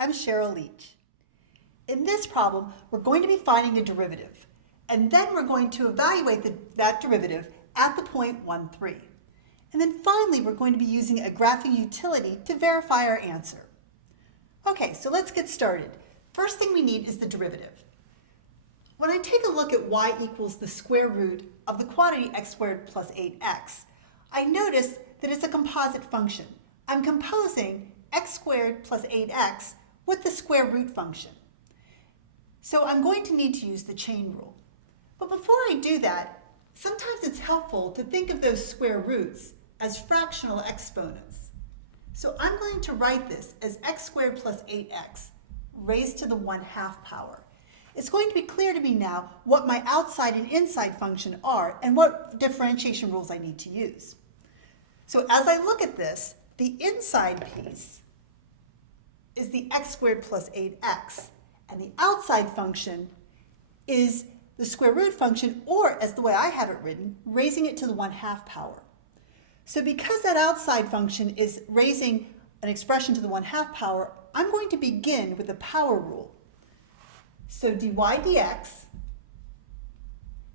I'm Cheryl Leach. In this problem, we're going to be finding a derivative, and then we're going to evaluate that derivative at the point 1, 3. And then finally, we're going to be using a graphing utility to verify our answer. Okay, so let's get started. First thing we need is the derivative. When I take a look at y equals the square root of the quantity x squared plus 8x, I notice that it's a composite function. I'm composing x squared plus 8x with the square root function. So I'm going to need to use the chain rule. But before I do that, sometimes it's helpful to think of those square roots as fractional exponents. So I'm going to write this as x squared plus 8x raised to the 1/2 power. It's going to be clear to me now what my outside and inside function are and what differentiation rules I need to use. So as I look at this, the inside piece is the x squared plus 8x, and the outside function is the square root function, or as the way I have it written, raising it to the 1/2 power. So because that outside function is raising an expression to the 1/2 power, I'm going to begin with the power rule. So dy dx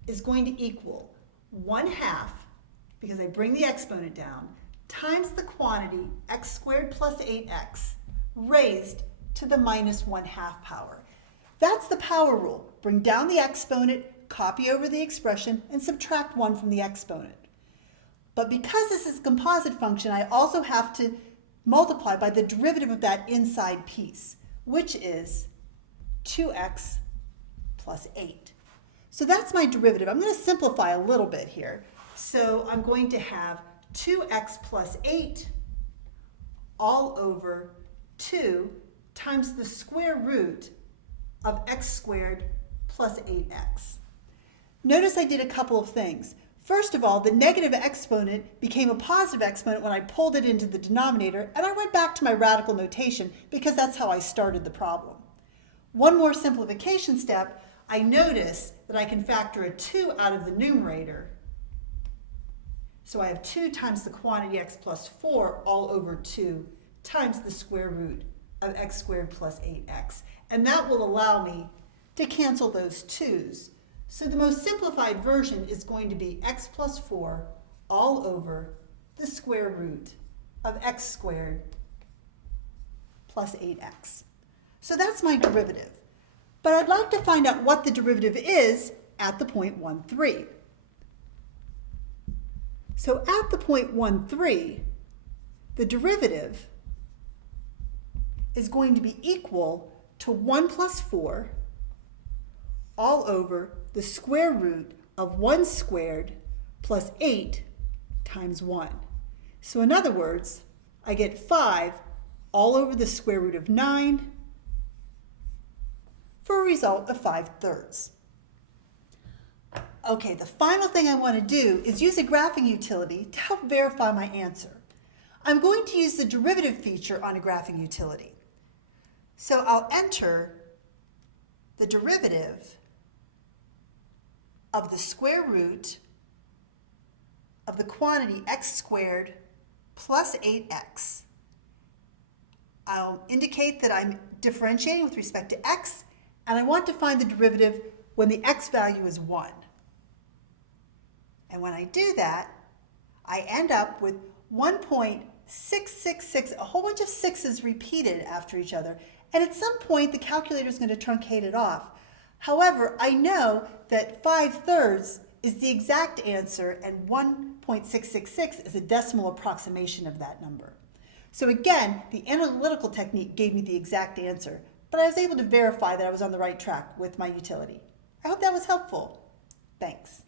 is going to equal 1/2, because I bring the exponent down, times the quantity x squared plus 8x raised to the minus 1/2 power. That's the power rule. Bring down the exponent, copy over the expression, and subtract 1 from the exponent. But because this is a composite function, I also have to multiply by the derivative of that inside piece, which is 2x plus 8. So that's my derivative. I'm going to simplify a little bit here. So I'm going to have 2x plus 8 all over 2 times the square root of x squared plus 8x. Notice I did a couple of things. First of all, the negative exponent became a positive exponent when I pulled it into the denominator, and I went back to my radical notation because that's how I started the problem. One more simplification step, I notice that I can factor a 2 out of the numerator. So I have 2 times the quantity x plus 4 all over 2 times the square root of x squared plus 8x. And that will allow me to cancel those 2's. So the most simplified version is going to be x plus 4 all over the square root of x squared plus 8x. So that's my derivative. But I'd like to find out what the derivative is at the point 1, 3. So at the point 1, 3, the derivative is going to be equal to 1 plus 4 all over the square root of 1 squared plus 8 times 1. So in other words, I get 5 all over the square root of 9 for a result of 5/3. Okay, the final thing I want to do is use a graphing utility to help verify my answer. I'm going to use the derivative feature on a graphing utility. So I'll enter the derivative of the square root of the quantity x squared plus 8x. I'll indicate that I'm differentiating with respect to x, and I want to find the derivative when the x value is 1. And when I do that, I end up with 1.666, a whole bunch of 6's repeated after each other, and at some point the calculator is going to truncate it off. However, I know that 5/3 is the exact answer, and 1.666 is a decimal approximation of that number. So again, the analytical technique gave me the exact answer, but I was able to verify that I was on the right track with my utility. I hope that was helpful. Thanks.